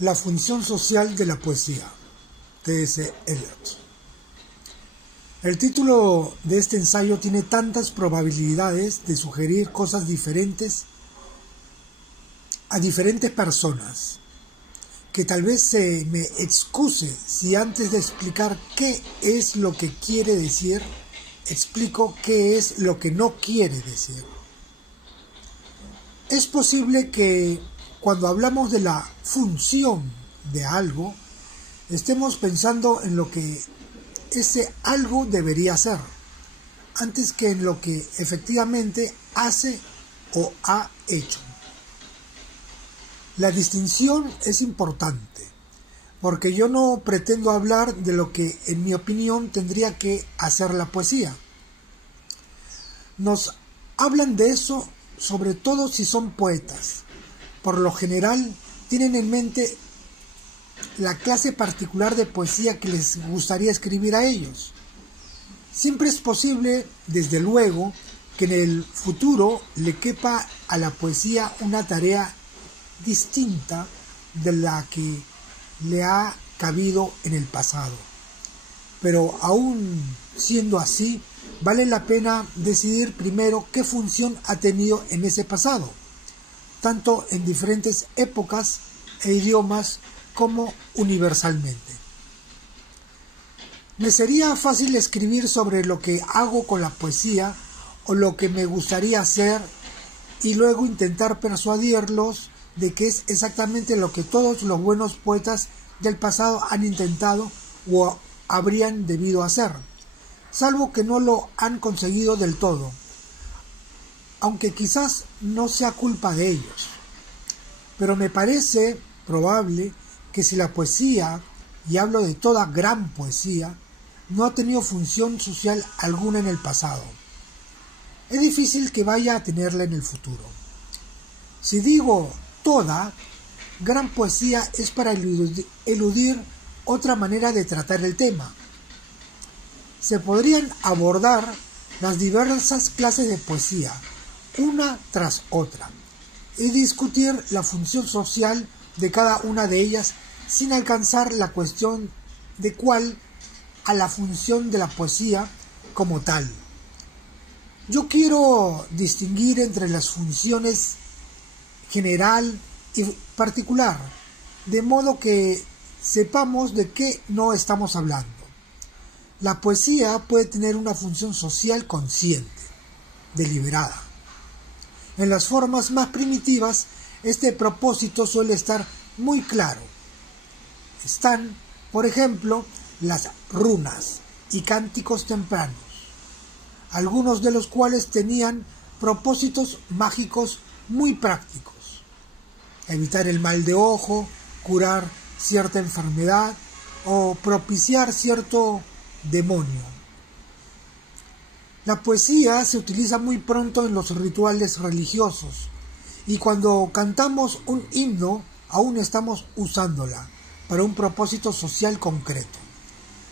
La función social de la poesía, T.S. Eliot. El título de este ensayo tiene tantas probabilidades de sugerir cosas diferentes a diferentes personas, que tal vez se me excuse si antes de explicar qué es lo que quiere decir, explico qué es lo que no quiere decir. Es posible que cuando hablamos de la función de algo, estemos pensando en lo que ese algo debería hacer, antes que en lo que efectivamente hace o ha hecho. La distinción es importante, porque yo no pretendo hablar de lo que, en mi opinión, tendría que hacer la poesía. Nos hablan de eso, sobre todo si son poetas. Por lo general, tienen en mente la clase particular de poesía que les gustaría escribir a ellos. Siempre es posible, desde luego, que en el futuro le quepa a la poesía una tarea distinta de la que le ha cabido en el pasado. Pero aún siendo así, vale la pena decidir primero qué función ha tenido en ese pasado, tanto en diferentes épocas e idiomas como universalmente. Me sería fácil escribir sobre lo que hago con la poesía o lo que me gustaría hacer y luego intentar persuadirlos de que es exactamente lo que todos los buenos poetas del pasado han intentado o habrían debido hacer, salvo que no lo han conseguido del todo, aunque quizás no sea culpa de ellos. Pero me parece probable que si la poesía, y hablo de toda gran poesía, no ha tenido función social alguna en el pasado, es difícil que vaya a tenerla en el futuro. Si digo toda, gran poesía es para eludir otra manera de tratar el tema. Se podrían abordar las diversas clases de poesía, una tras otra, y discutir la función social de cada una de ellas sin alcanzar la cuestión de cuál a la función de la poesía como tal. Yo quiero distinguir entre las funciones general y particular, de modo que sepamos de qué no estamos hablando. La poesía puede tener una función social consciente, deliberada. En las formas más primitivas, este propósito suele estar muy claro. Están, por ejemplo, las runas y cánticos tempranos, algunos de los cuales tenían propósitos mágicos muy prácticos: evitar el mal de ojo, curar cierta enfermedad o propiciar cierto demonio. La poesía se utiliza muy pronto en los rituales religiosos, y cuando cantamos un himno aún estamos usándola para un propósito social concreto.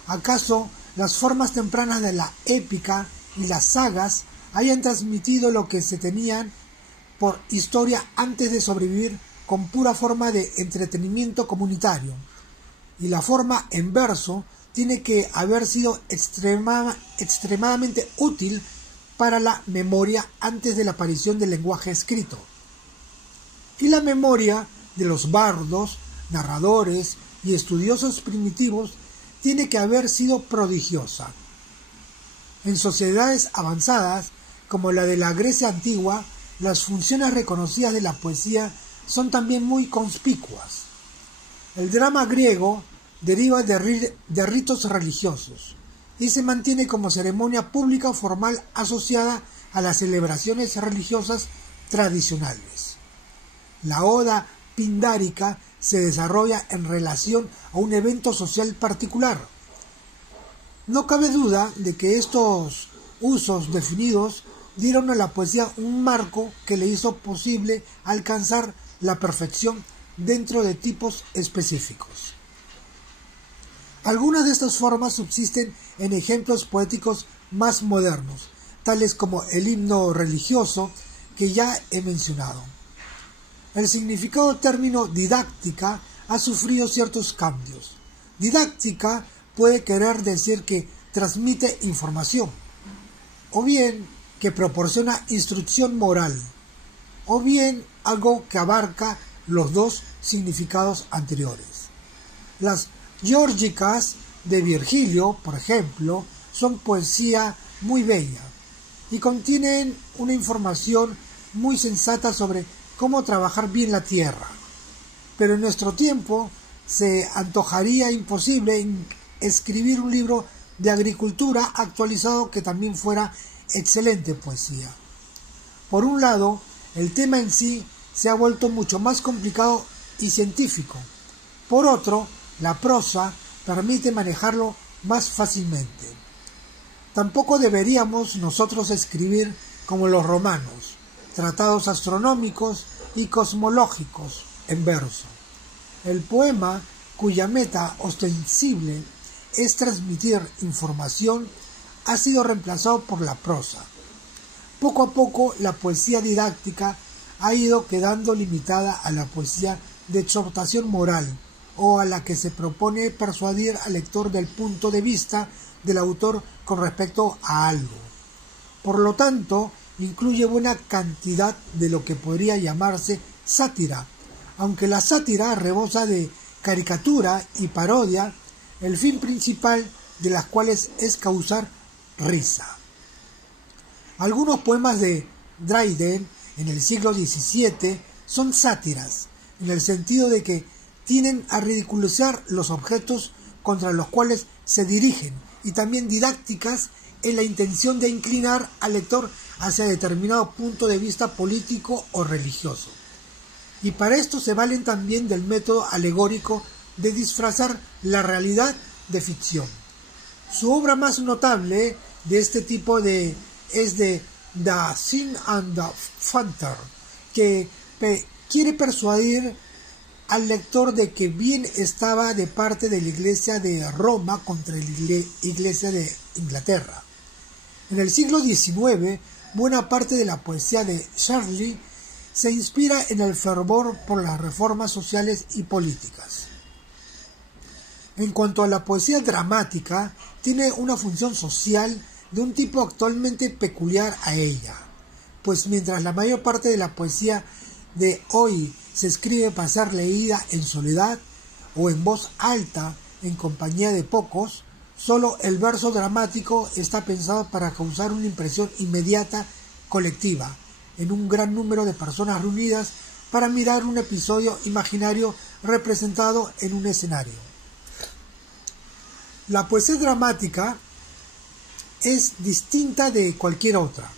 ¿Acaso las formas tempranas de la épica y las sagas hayan transmitido lo que se tenían por historia antes de sobrevivir con pura forma de entretenimiento comunitario? Y la forma en verso tiene que haber sido extremadamente útil para la memoria antes de la aparición del lenguaje escrito. Y la memoria de los bardos, narradores y estudiosos primitivos tiene que haber sido prodigiosa. En sociedades avanzadas, como la de la Grecia antigua, las funciones reconocidas de la poesía son también muy conspicuas. El drama griego deriva de ritos religiosos y se mantiene como ceremonia pública o formal asociada a las celebraciones religiosas tradicionales. La oda pindárica se desarrolla en relación a un evento social particular. No cabe duda de que estos usos definidos dieron a la poesía un marco que le hizo posible alcanzar la perfección dentro de tipos específicos. Algunas de estas formas subsisten en ejemplos poéticos más modernos, tales como el himno religioso que ya he mencionado. El significado término didáctica ha sufrido ciertos cambios. Didáctica puede querer decir que transmite información, o bien que proporciona instrucción moral, o bien algo que abarca los dos significados anteriores. Las Geórgicas de Virgilio, por ejemplo, son poesía muy bella y contienen una información muy sensata sobre cómo trabajar bien la tierra. Pero en nuestro tiempo se antojaría imposible escribir un libro de agricultura actualizado que también fuera excelente poesía. Por un lado, el tema en sí se ha vuelto mucho más complicado y científico. Por otro, la prosa permite manejarlo más fácilmente. Tampoco deberíamos nosotros escribir como los romanos, tratados astronómicos y cosmológicos en verso. El poema, cuya meta ostensible es transmitir información, ha sido reemplazado por la prosa. Poco a poco la poesía didáctica ha ido quedando limitada a la poesía de exhortación moral o a la que se propone persuadir al lector del punto de vista del autor con respecto a algo. Por lo tanto, incluye buena cantidad de lo que podría llamarse sátira, aunque la sátira rebosa de caricatura y parodia, el fin principal de las cuales es causar risa. Algunos poemas de Dryden en el siglo XVII son sátiras, en el sentido de que tienden a ridiculizar los objetos contra los cuales se dirigen, y también didácticas en la intención de inclinar al lector hacia determinado punto de vista político o religioso. Y para esto se valen también del método alegórico de disfrazar la realidad de ficción. Su obra más notable de este tipo es de The Sin and the Panther, que quiere persuadir al lector de que bien estaba de parte de la Iglesia de Roma contra la Iglesia de Inglaterra. En el siglo XIX, buena parte de la poesía de Shirley se inspira en el fervor por las reformas sociales y políticas. En cuanto a la poesía dramática, tiene una función social de un tipo actualmente peculiar a ella, pues mientras la mayor parte de la poesía de hoy se escribe para ser leída en soledad o en voz alta en compañía de pocos, solo el verso dramático está pensado para causar una impresión inmediata colectiva en un gran número de personas reunidas para mirar un episodio imaginario representado en un escenario. La poesía dramática es distinta de cualquier otra,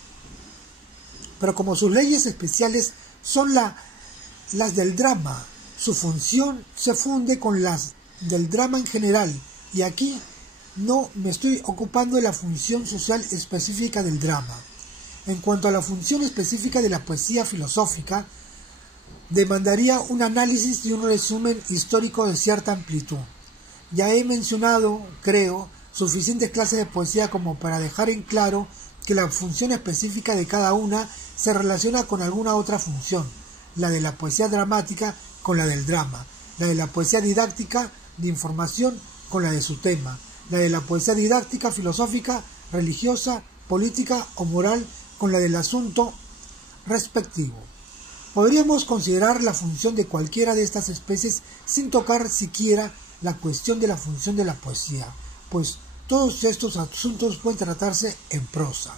pero como sus leyes especiales son las del drama, su función se funde con las del drama en general, y aquí no me estoy ocupando de la función social específica del drama. En cuanto a la función específica de la poesía filosófica, demandaría un análisis y un resumen histórico de cierta amplitud. Ya he mencionado, creo, suficientes clases de poesía como para dejar en claro que la función específica de cada una se relaciona con alguna otra función, la de la poesía dramática con la del drama, la de la poesía didáctica de información con la de su tema, la de la poesía didáctica filosófica, religiosa, política o moral con la del asunto respectivo. Podríamos considerar la función de cualquiera de estas especies sin tocar siquiera la cuestión de la función de la poesía, pues todos estos asuntos pueden tratarse en prosa.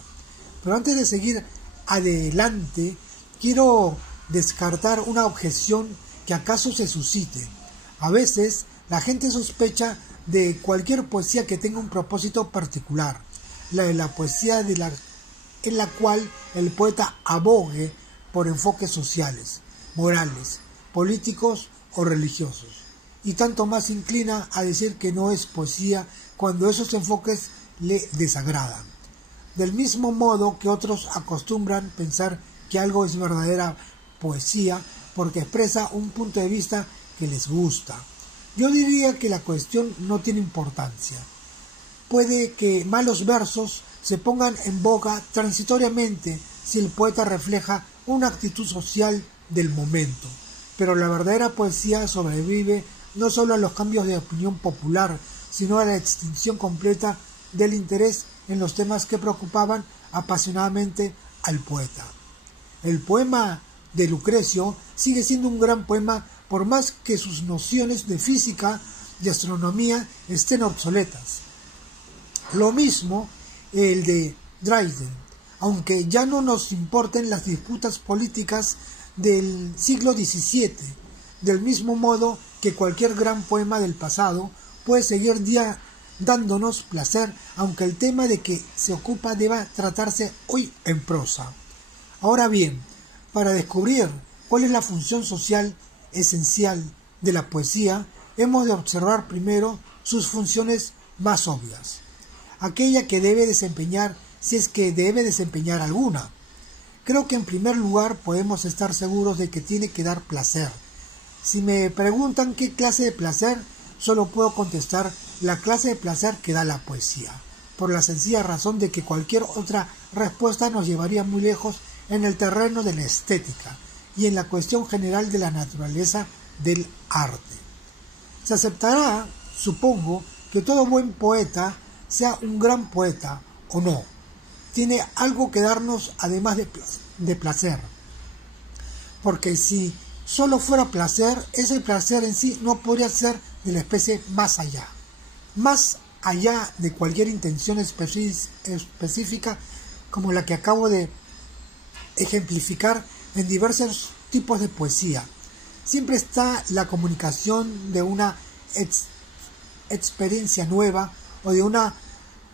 Pero antes de seguir adelante, quiero descartar una objeción que acaso se suscite. A veces la gente sospecha de cualquier poesía que tenga un propósito particular, la de la poesía en la cual el poeta abogue por enfoques sociales, morales, políticos o religiosos, y tanto más inclina a decir que no es poesía cuando esos enfoques le desagradan. Del mismo modo que otros acostumbran pensar que algo es verdadera poesía porque expresa un punto de vista que les gusta. Yo diría que la cuestión no tiene importancia. Puede que malos versos se pongan en boga transitoriamente si el poeta refleja una actitud social del momento, pero la verdadera poesía sobrevive no solo a los cambios de opinión popular, sino a la extinción completa del interés en los temas que preocupaban apasionadamente al poeta. El poema de Lucrecio sigue siendo un gran poema por más que sus nociones de física y astronomía estén obsoletas. Lo mismo el de Dryden, aunque ya no nos importen las disputas políticas del siglo XVII, del mismo modo que cualquier gran poema del pasado puede seguir dándonos placer, aunque el tema de que se ocupa deba tratarse hoy en prosa. Ahora bien, para descubrir cuál es la función social esencial de la poesía, hemos de observar primero sus funciones más obvias, aquella que debe desempeñar, si es que debe desempeñar alguna. Creo que en primer lugar podemos estar seguros de que tiene que dar placer. Si me preguntan qué clase de placer, solo puedo contestar la clase de placer que da la poesía, por la sencilla razón de que cualquier otra respuesta nos llevaría muy lejos en el terreno de la estética y en la cuestión general de la naturaleza del arte. Se aceptará, supongo, que todo buen poeta, sea un gran poeta o no, tiene algo que darnos además de placer, porque si solo fuera placer, ese placer en sí no podría ser de la especie más allá de cualquier intención específica como la que acabo de ejemplificar en diversos tipos de poesía. Siempre está la comunicación de una experiencia nueva o de una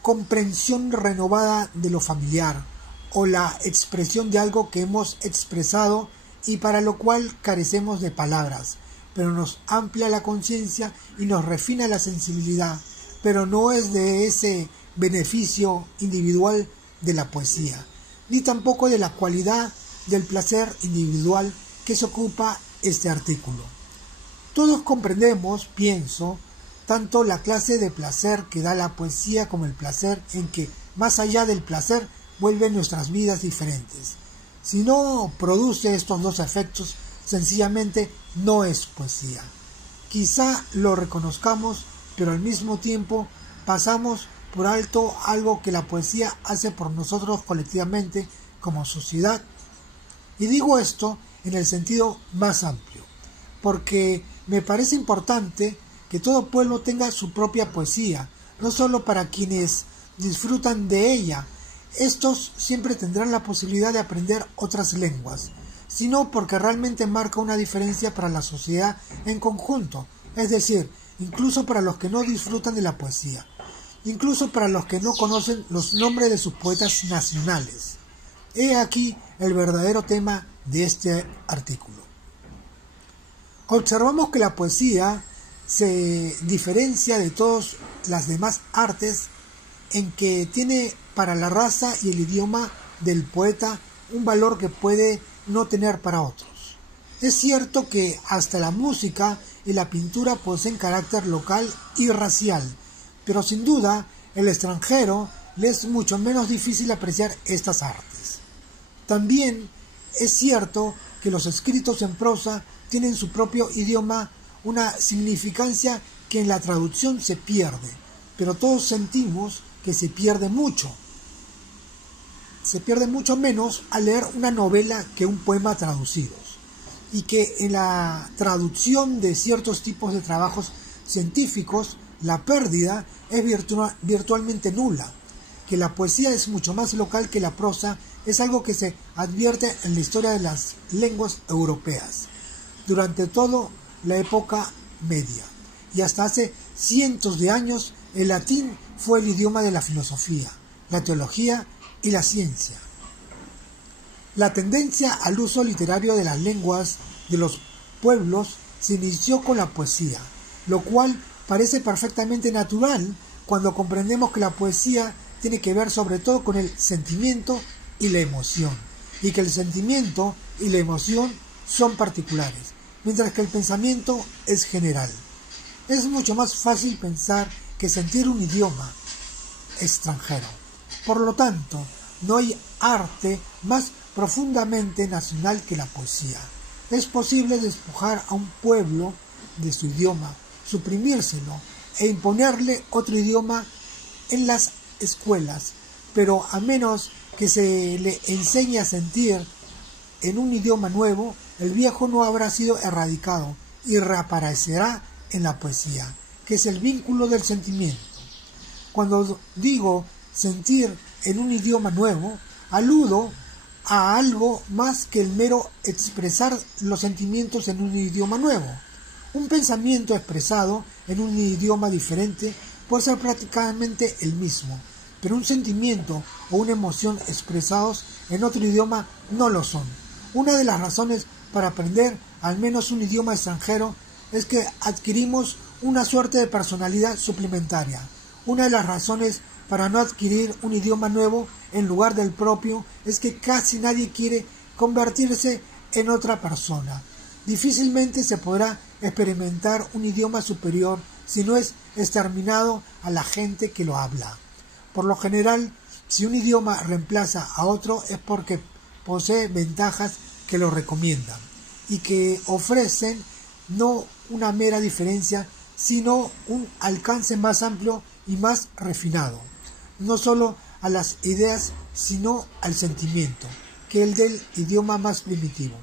comprensión renovada de lo familiar, o la expresión de algo que hemos expresado y para lo cual carecemos de palabras, pero nos amplia la conciencia y nos refina la sensibilidad, pero no es de ese beneficio individual de la poesía, ni tampoco de la cualidad del placer individual que se ocupa este artículo. Todos comprendemos, pienso, tanto la clase de placer que da la poesía como el placer en que, más allá del placer, vuelve nuestras vidas diferentes. Si no produce estos dos efectos, sencillamente no es poesía. Quizá lo reconozcamos, pero al mismo tiempo pasamos por alto algo que la poesía hace por nosotros colectivamente como sociedad. Y digo esto en el sentido más amplio, porque me parece importante que todo pueblo tenga su propia poesía, no solo para quienes disfrutan de ella, estos siempre tendrán la posibilidad de aprender otras lenguas, sino porque realmente marca una diferencia para la sociedad en conjunto, es decir, incluso para los que no disfrutan de la poesía, incluso para los que no conocen los nombres de sus poetas nacionales. He aquí el verdadero tema de este artículo. Observamos que la poesía se diferencia de todas las demás artes en que tiene para la raza y el idioma del poeta un valor que puede no tener para otros. Es cierto que hasta la música y la pintura poseen carácter local y racial, pero sin duda el extranjero le es mucho menos difícil apreciar estas artes. También es cierto que los escritos en prosa tienen su propio idioma, una significancia que en la traducción se pierde, pero todos sentimos que se pierde mucho. Se pierde mucho menos al leer una novela que un poema traducidos, y que en la traducción de ciertos tipos de trabajos científicos la pérdida es virtualmente nula. Que la poesía es mucho más local que la prosa es algo que se advierte en la historia de las lenguas europeas durante toda la época media, y hasta hace cientos de años el latín fue el idioma de la filosofía, la teología y la ciencia. La tendencia al uso literario de las lenguas de los pueblos se inició con la poesía, lo cual parece perfectamente natural cuando comprendemos que la poesía tiene que ver sobre todo con el sentimiento y la emoción, y que el sentimiento y la emoción son particulares, mientras que el pensamiento es general. Es mucho más fácil pensar que sentir un idioma extranjero. Por lo tanto, no hay arte más profundamente nacional que la poesía. Es posible despojar a un pueblo de su idioma suprimírselo e imponerle otro idioma en las escuelas, pero a menos que se le enseñe a sentir en un idioma nuevo, el viejo no habrá sido erradicado y reaparecerá en la poesía, que es el vínculo del sentimiento. Cuando digo sentir en un idioma nuevo, aludo a algo más que el mero expresar los sentimientos en un idioma nuevo. Un pensamiento expresado en un idioma diferente puede ser prácticamente el mismo, pero un sentimiento o una emoción expresados en otro idioma no lo son. Una de las razones para aprender al menos un idioma extranjero es que adquirimos una suerte de personalidad suplementaria. Una de las razones para no adquirir un idioma nuevo en lugar del propio es que casi nadie quiere convertirse en otra persona. Difícilmente se podrá experimentar un idioma superior si no es exterminado a la gente que lo habla. Por lo general, si un idioma reemplaza a otro es porque posee ventajas que lo recomiendan y que ofrecen no una mera diferencia, sino un alcance más amplio y más refinado, no solo a las ideas, sino al sentimiento, que es el del idioma más primitivo.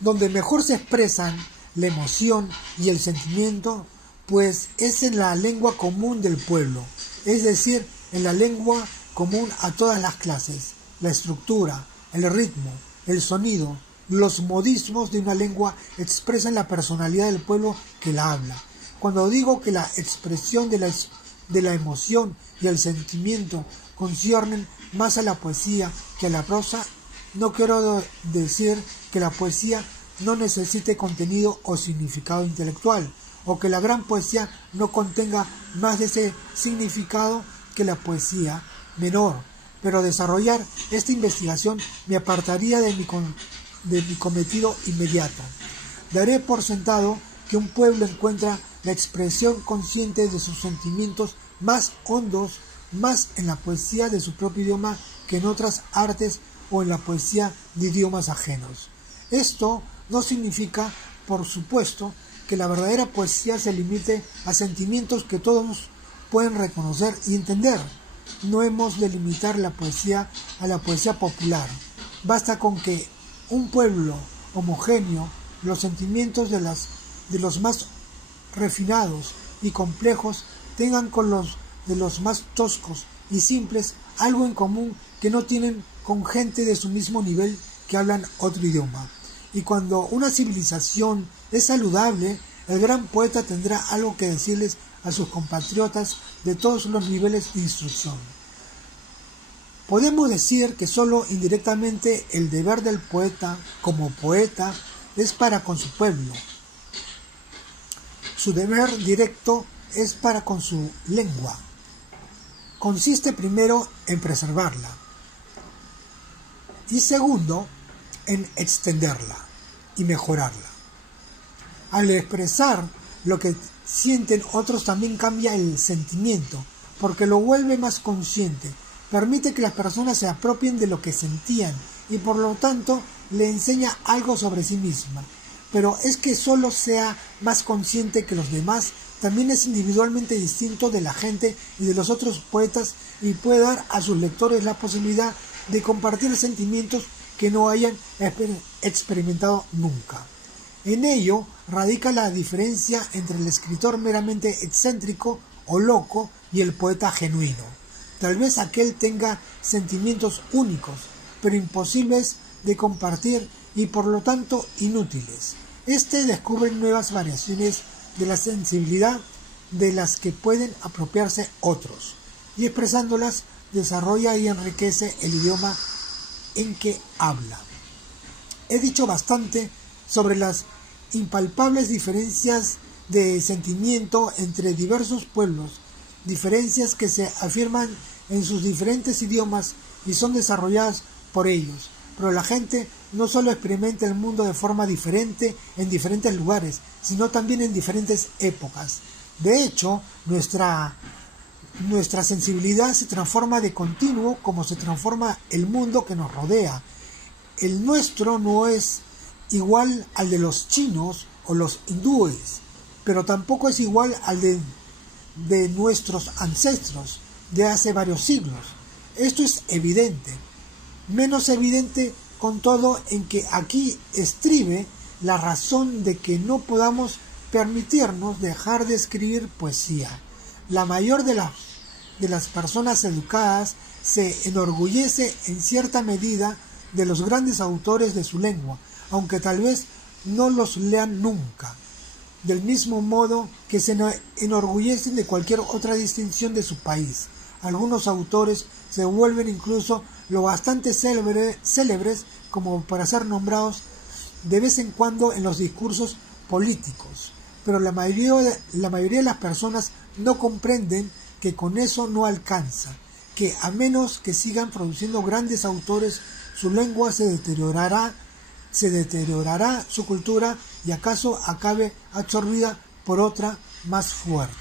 Donde mejor se expresan la emoción y el sentimiento, pues es en la lengua común del pueblo, es decir, en la lengua común a todas las clases. La estructura, el ritmo, el sonido, los modismos de una lengua expresan la personalidad del pueblo que la habla. Cuando digo que la expresión de la emoción y el sentimiento conciernen más a la poesía que a la prosa, no quiero decir que la poesía no necesite contenido o significado intelectual, o que la gran poesía no contenga más de ese significado que la poesía menor, pero desarrollar esta investigación me apartaría de mi cometido inmediato. Daré por sentado que un pueblo encuentra la expresión consciente de sus sentimientos más hondos más en la poesía de su propio idioma que en otras artes o en la poesía de idiomas ajenos. Esto no significa, por supuesto, que la verdadera poesía se limite a sentimientos que todos pueden reconocer y entender. No hemos de limitar la poesía a la poesía popular. Basta con que un pueblo homogéneo, los sentimientos de los más refinados y complejos tengan con los de los más toscos y simples algo en común que no tienen con gente de su mismo nivel que hablan otro idioma. Y cuando una civilización es saludable, el gran poeta tendrá algo que decirles a sus compatriotas de todos los niveles de instrucción. Podemos decir que solo indirectamente el deber del poeta como poeta es para con su pueblo. Su deber directo es para con su lengua. Consiste primero en preservarla y segundo en extenderla y mejorarla. Al expresar lo que sienten otros también cambia el sentimiento, porque lo vuelve más consciente, permite que las personas se apropien de lo que sentían y por lo tanto le enseña algo sobre sí misma. Pero es que solo sea más consciente que los demás, también es individualmente distinto de la gente y de los otros poetas y puede dar a sus lectores la posibilidad de compartir sentimientos que no hayan experimentado nunca. En ello radica la diferencia entre el escritor meramente excéntrico o loco y el poeta genuino. Tal vez aquel tenga sentimientos únicos, pero imposibles de compartir y por lo tanto inútiles. Este descubre nuevas variaciones de la sensibilidad de las que pueden apropiarse otros, y expresándolas desarrolla y enriquece el idioma en que habla. He dicho bastante sobre las impalpables diferencias de sentimiento entre diversos pueblos, diferencias que se afirman en sus diferentes idiomas y son desarrolladas por ellos, pero la gente no solo experimenta el mundo de forma diferente en diferentes lugares, sino también en diferentes épocas. De hecho, nuestra sensibilidad se transforma de continuo como se transforma el mundo que nos rodea. El nuestro no es igual al de los chinos o los hindúes, pero tampoco es igual al de nuestros ancestros de hace varios siglos. Esto es evidente. Menos evidente con todo en que aquí estribe la razón de que no podamos permitirnos dejar de escribir poesía. La mayor de las personas educadas se enorgullece en cierta medida de los grandes autores de su lengua, aunque tal vez no los lean nunca, del mismo modo que se enorgullecen de cualquier otra distinción de su país. Algunos autores se vuelven incluso lo bastante célebres como para ser nombrados de vez en cuando en los discursos políticos, pero la mayoría de las personas no comprenden que con eso no alcanza, que a menos que sigan produciendo grandes autores, su lengua se deteriorará su cultura y acaso acabe absorbida por otra más fuerte.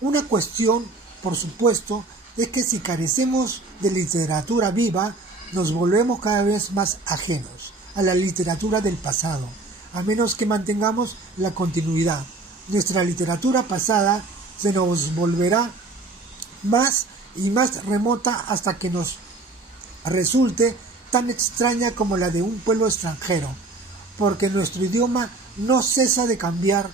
Una cuestión, por supuesto, es que si carecemos de literatura viva, nos volvemos cada vez más ajenos a la literatura del pasado, a menos que mantengamos la continuidad. Nuestra literatura pasada se nos volverá más y más remota hasta que nos resulte tan extraña como la de un pueblo extranjero, porque nuestro idioma no cesa de cambiar,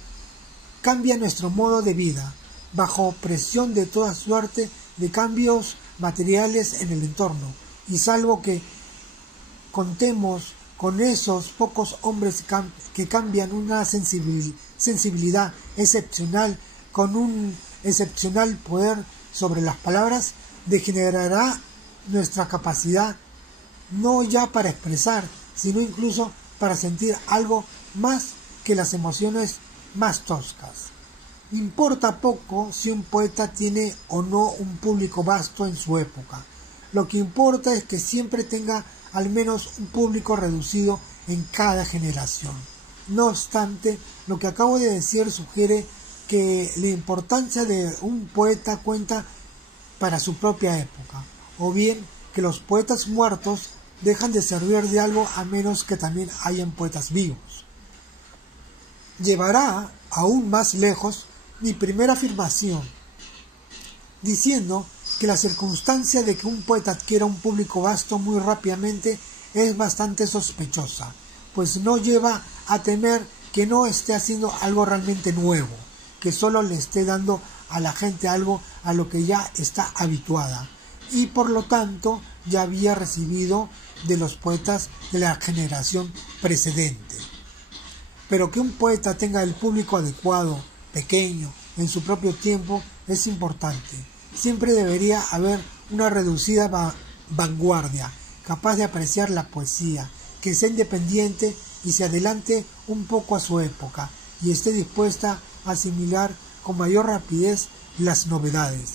cambia nuestro modo de vida, bajo presión de toda suerte de cambios materiales en el entorno, y salvo que contemos con esos pocos hombres que cambian una sensibilidad excepcional con un excepcional poder sobre las palabras, degenerará nuestra capacidad no ya para expresar, sino incluso para sentir algo más que las emociones más toscas. Importa poco si un poeta tiene o no un público vasto en su época. Lo que importa es que siempre tenga al menos un público reducido en cada generación. No obstante, lo que acabo de decir sugiere que la importancia de un poeta cuenta para su propia época, o bien que los poetas muertos dejan de servir de algo a menos que también hayan poetas vivos. Llevará aún más lejos mi primera afirmación, diciendo que la circunstancia de que un poeta adquiera un público vasto muy rápidamente es bastante sospechosa, pues no lleva a temer que no esté haciendo algo realmente nuevo, que solo le esté dando a la gente algo a lo que ya está habituada, y por lo tanto ya había recibido de los poetas de la generación precedente. Pero que un poeta tenga el público adecuado, pequeño, en su propio tiempo, es importante. Siempre debería haber una reducida vanguardia, capaz de apreciar la poesía, que sea independiente y se adelante un poco a su época, y esté dispuesta a asimilar con mayor rapidez las novedades.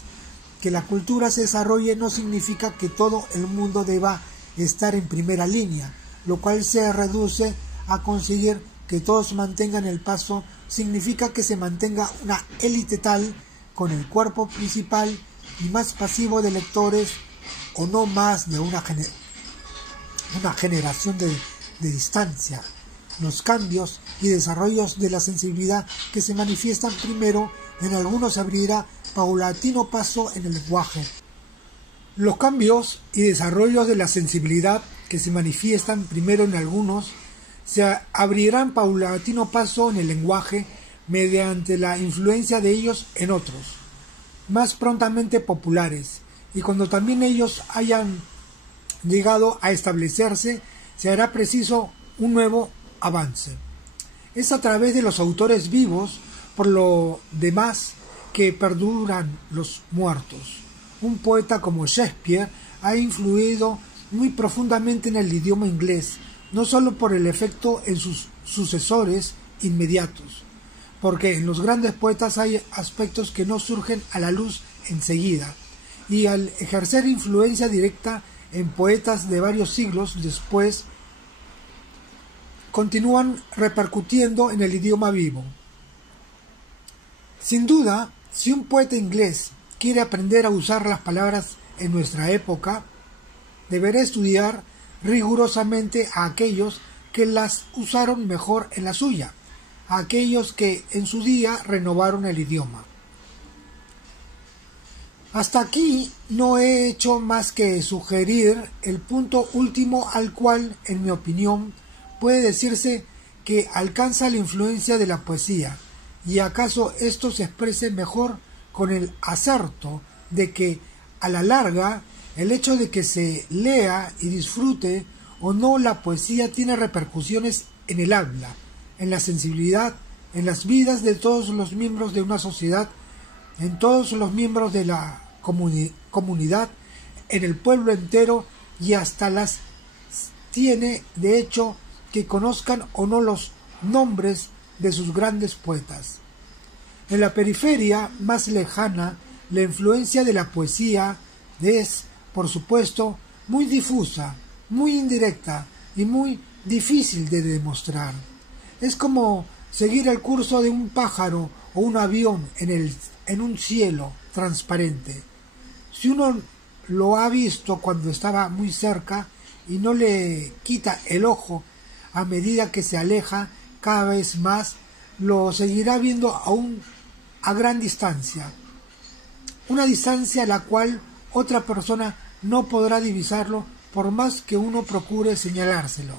Que la cultura se desarrolle no significa que todo el mundo deba estar en primera línea, lo cual se reduce a conseguir que todos mantengan el paso, significa que se mantenga una élite tal, con el cuerpo principal y más pasivo de lectores, o no más de una generación de distancia. Los cambios y desarrollos de la sensibilidad que se manifiestan primero en algunos abrirá paulatino paso en el lenguaje. Los cambios y desarrollos de la sensibilidad que se manifiestan primero en algunos se abrirán paulatino paso en el lenguaje mediante la influencia de ellos en otros, más prontamente populares, y cuando también ellos hayan llegado a establecerse, se hará preciso un nuevo avance. Es a través de los autores vivos, por lo demás, que perduran los muertos. Un poeta como Shakespeare ha influido muy profundamente en el idioma inglés, no solo por el efecto en sus sucesores inmediatos, porque en los grandes poetas hay aspectos que no surgen a la luz enseguida, y al ejercer influencia directa en poetas de varios siglos después, continúan repercutiendo en el idioma vivo. Sin duda, si un poeta inglés quiere aprender a usar las palabras en nuestra época, deberá estudiar rigurosamente a aquellos que las usaron mejor en la suya, a aquellos que en su día renovaron el idioma. Hasta aquí no he hecho más que sugerir el punto último al cual, en mi opinión, puede decirse que alcanza la influencia de la poesía, y acaso esto se exprese mejor con el acerto de que, a la larga, el hecho de que se lea y disfrute o no la poesía tiene repercusiones en el habla, en la sensibilidad, en las vidas de todos los miembros de una sociedad, en todos los miembros de la comunidad, en el pueblo entero, y hasta las tiene, de hecho, que conozcan o no los nombres de sus grandes poetas. En la periferia más lejana, la influencia de la poesía es, por supuesto, muy difusa, muy indirecta y muy difícil de demostrar. Es como seguir el curso de un pájaro o un avión en un cielo transparente. Si uno lo ha visto cuando estaba muy cerca y no le quita el ojo a medida que se aleja cada vez más, lo seguirá viendo aún a gran distancia. Una distancia a la cual otra persona no podrá divisarlo por más que uno procure señalárselo.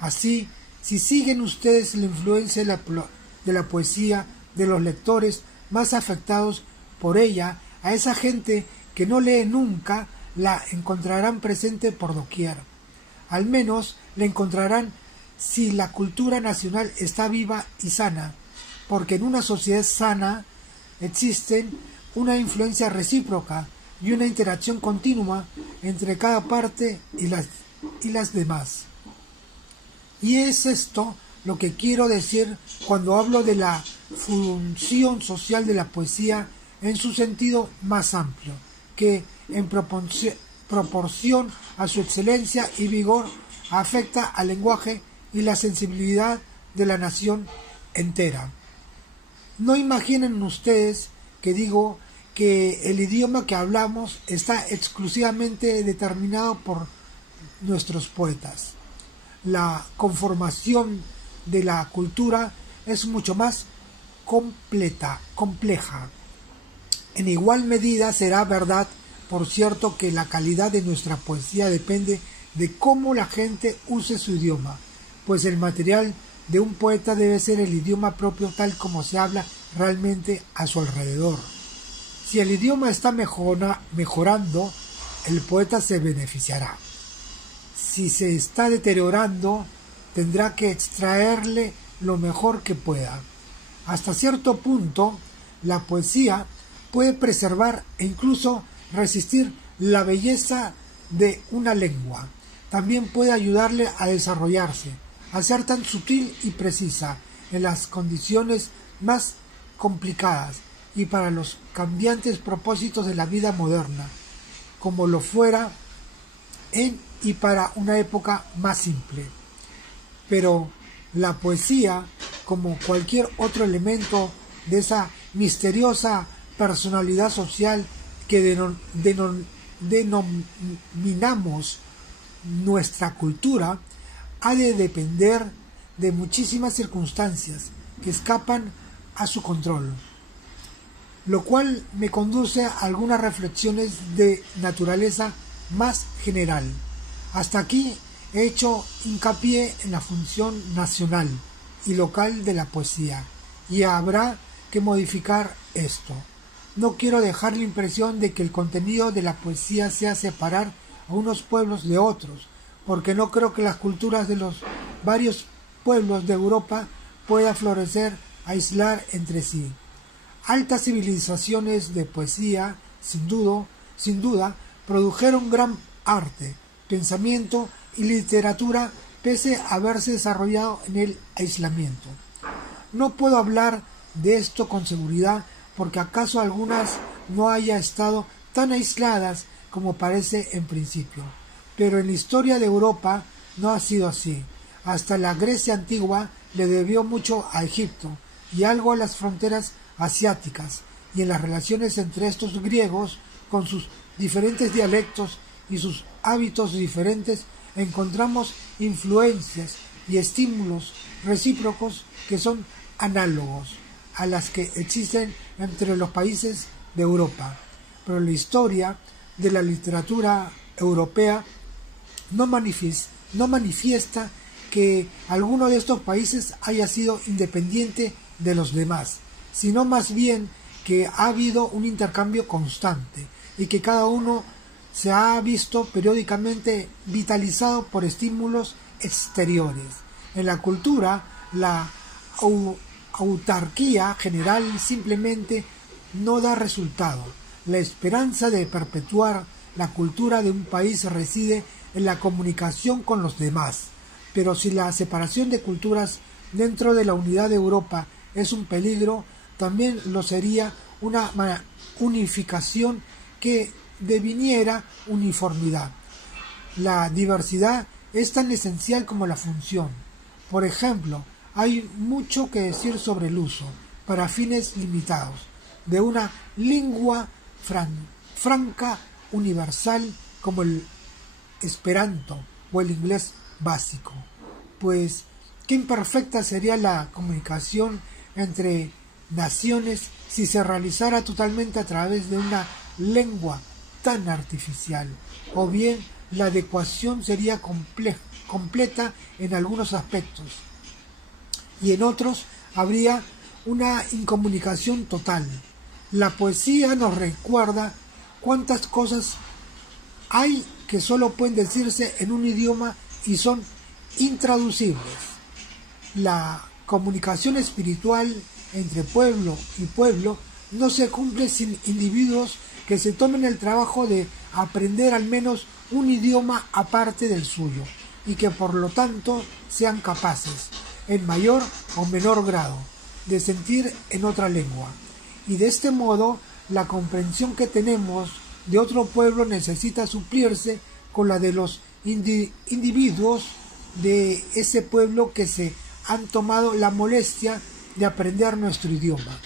Así, si siguen ustedes la influencia de la poesía de los lectores más afectados por ella, a esa gente que no lee nunca, la encontrarán presente por doquier. Al menos la encontrarán si la cultura nacional está viva y sana, porque en una sociedad sana existen una influencia recíproca y una interacción continua entre cada parte y las demás. Y es esto lo que quiero decir cuando hablo de la función social de la poesía en su sentido más amplio, que en proporción a su excelencia y vigor afecta al lenguaje y la sensibilidad de la nación entera. No imaginen ustedes que digo que el idioma que hablamos está exclusivamente determinado por nuestros poetas. La conformación de la cultura es mucho más compleja. En igual medida será verdad, por cierto, que la calidad de nuestra poesía depende de cómo la gente use su idioma, pues el material de un poeta debe ser el idioma propio tal como se habla realmente a su alrededor. Si el idioma está mejorando, el poeta se beneficiará. Si se está deteriorando, tendrá que extraerle lo mejor que pueda. Hasta cierto punto, la poesía puede preservar e incluso resistir la belleza de una lengua. También puede ayudarle a desarrollarse, a ser tan sutil y precisa en las condiciones más complicadas y para los cambiantes propósitos de la vida moderna, como lo fuera en y para una época más simple. Pero la poesía, como cualquier otro elemento de esa misteriosa personalidad social que denominamos nuestra cultura, ha de depender de muchísimas circunstancias que escapan a su control, lo cual me conduce a algunas reflexiones de naturaleza más general. Hasta aquí he hecho hincapié en la función nacional y local de la poesía, y habrá que modificar esto. No quiero dejar la impresión de que el contenido de la poesía sea separar a unos pueblos de otros, porque no creo que las culturas de los varios pueblos de Europa puedan florecer, aislar entre sí. Altas civilizaciones de poesía, sin duda, produjeron gran arte, pensamiento y literatura pese a haberse desarrollado en el aislamiento. No puedo hablar de esto con seguridad porque acaso algunas no haya estado tan aisladas como parece en principio. Pero en la historia de Europa no ha sido así. Hasta la Grecia antigua le debió mucho a Egipto y algo a las fronteras asiáticas, y en las relaciones entre estos griegos, con sus diferentes dialectos y sus hábitos diferentes, encontramos influencias y estímulos recíprocos que son análogos a las que existen entre los países de Europa, pero la historia de la literatura europea no manifiesta que alguno de estos países haya sido independiente de los demás, sino más bien que ha habido un intercambio constante y que cada uno se ha visto periódicamente vitalizado por estímulos exteriores. En la cultura, la autarquía general simplemente no da resultado. La esperanza de perpetuar la cultura de un país reside en la comunicación con los demás. Pero si la separación de culturas dentro de la unidad de Europa es un peligro, también lo sería una unificación que deviniera uniformidad. La diversidad es tan esencial como la función. Por ejemplo, hay mucho que decir sobre el uso, para fines limitados, de una lengua franca universal como el esperanto o el inglés básico. Pues qué imperfecta sería la comunicación entre naciones si se realizara totalmente a través de una lengua tan artificial, o bien la adecuación sería completa en algunos aspectos y en otros habría una incomunicación total. La poesía nos recuerda cuántas cosas hay que solo pueden decirse en un idioma y son intraducibles. La comunicación espiritual entre pueblo y pueblo no se cumple sin individuos que se tomen el trabajo de aprender al menos un idioma aparte del suyo y que por lo tanto sean capaces, en mayor o menor grado, de sentir en otra lengua. Y de este modo, la comprensión que tenemos de otro pueblo necesita suplirse con la de los individuos de ese pueblo que se han tomado la molestia de aprender nuestro idioma.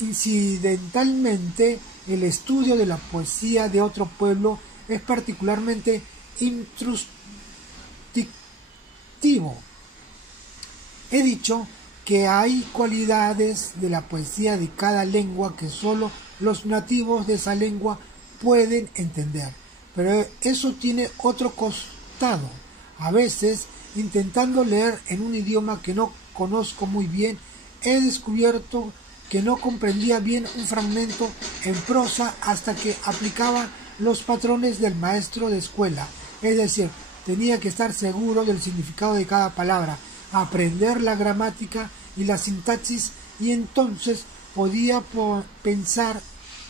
Incidentalmente, el estudio de la poesía de otro pueblo es particularmente introspectivo. He dicho que hay cualidades de la poesía de cada lengua que solo los nativos de esa lengua pueden entender, pero eso tiene otro costado. A veces, intentando leer en un idioma que no conozco muy bien, he descubierto que no comprendía bien un fragmento en prosa hasta que aplicaba los patrones del maestro de escuela, es decir, tenía que estar seguro del significado de cada palabra, aprender la gramática y la sintaxis, y entonces podía pensar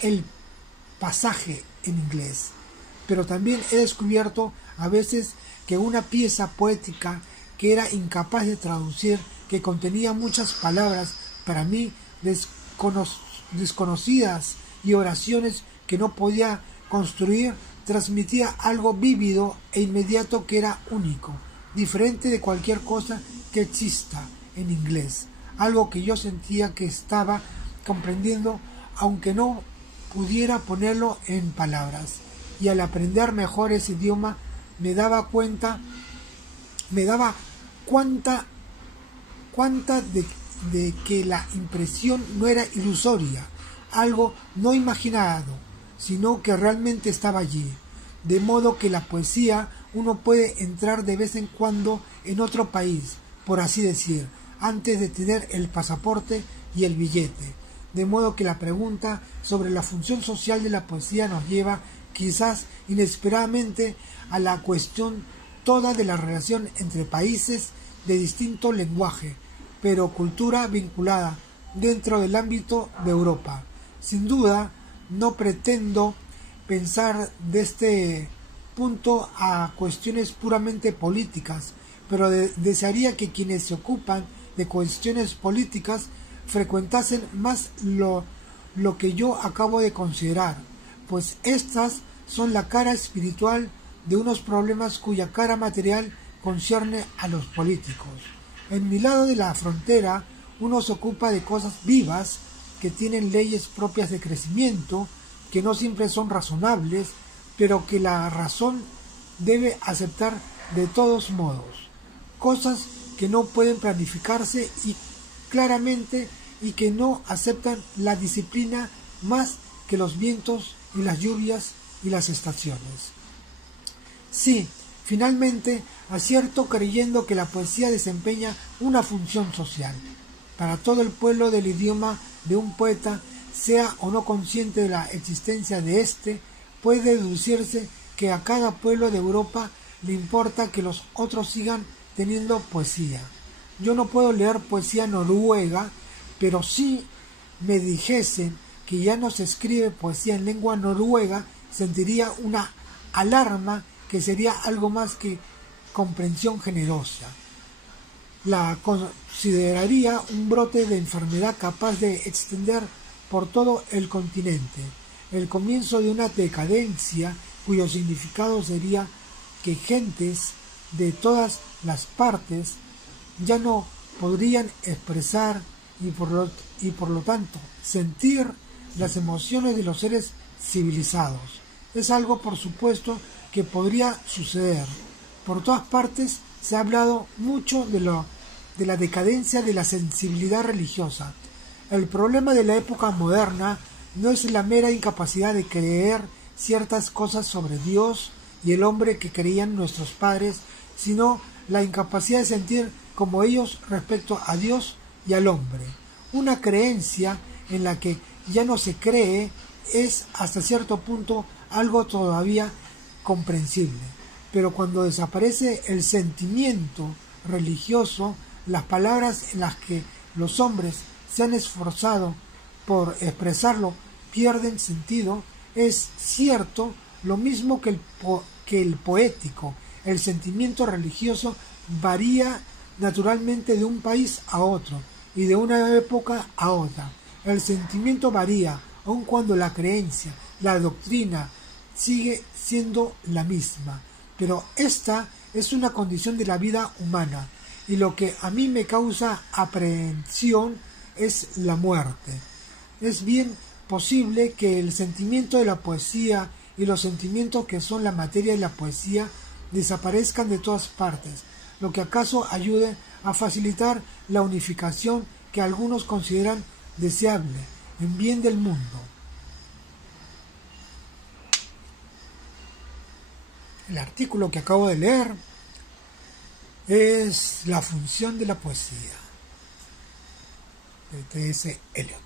el pasaje en inglés. Pero también he descubierto a veces que una pieza poética que era incapaz de traducir, que contenía muchas palabras para mí desconocidas y oraciones que no podía construir, transmitía algo vívido e inmediato que era único, diferente de cualquier cosa que exista en inglés, algo que yo sentía que estaba comprendiendo aunque no pudiera ponerlo en palabras. Y al aprender mejor ese idioma me daba cuenta de que la impresión no era ilusoria, algo no imaginado, sino que realmente estaba allí. De modo que la poesía uno puede entrar de vez en cuando en otro país, por así decir, antes de tener el pasaporte y el billete. De modo que la pregunta sobre la función social de la poesía nos lleva, quizás inesperadamente, a la cuestión toda de la relación entre países de distinto lenguaje, pero cultura vinculada dentro del ámbito de Europa. Sin duda, no pretendo pensar de este punto a cuestiones puramente políticas, pero desearía que quienes se ocupan de cuestiones políticas frecuentasen más lo que yo acabo de considerar, pues estas son la cara espiritual de unos problemas cuya cara material concierne a los políticos. En mi lado de la frontera, uno se ocupa de cosas vivas que tienen leyes propias de crecimiento, que no siempre son razonables, pero que la razón debe aceptar de todos modos. Cosas que no pueden planificarse y claramente y que no aceptan la disciplina más que los vientos y las lluvias y las estaciones. Sí, finalmente acierto creyendo que la poesía desempeña una función social. Para todo el pueblo del idioma de un poeta, sea o no consciente de la existencia de éste, puede deducirse que a cada pueblo de Europa le importa que los otros sigan teniendo poesía. Yo no puedo leer poesía noruega, pero si me dijesen que ya no se escribe poesía en lengua noruega, sentiría una alarma que sería algo más que comprensión generosa. La consideraría un brote de enfermedad capaz de extender por todo el continente, el comienzo de una decadencia cuyo significado sería que gentes de todas las partes ya no podrían expresar y por lo tanto sentir las emociones de los seres civilizados. Es algo, por supuesto, que podría suceder. Por todas partes se ha hablado mucho de la decadencia de la sensibilidad religiosa. El problema de la época moderna no es la mera incapacidad de creer ciertas cosas sobre Dios y el hombre que creían nuestros padres, sino la incapacidad de sentir como ellos respecto a Dios y al hombre. Una creencia en la que ya no se cree es hasta cierto punto algo todavía comprensible, pero cuando desaparece el sentimiento religioso, las palabras en las que los hombres se han esforzado por expresarlo pierden sentido. Es cierto lo mismo que el poético. El sentimiento religioso varía naturalmente de un país a otro y de una época a otra. El sentimiento varía aun cuando la creencia, la doctrina sigue siendo la misma, pero esta es una condición de la vida humana y lo que a mí me causa aprehensión es la muerte. Es bien posible que el sentimiento de la poesía y los sentimientos que son la materia de la poesía desaparezcan de todas partes, lo que acaso ayude a facilitar la unificación que algunos consideran deseable en bien del mundo. El artículo que acabo de leer es La función de la poesía de T.S. Eliot.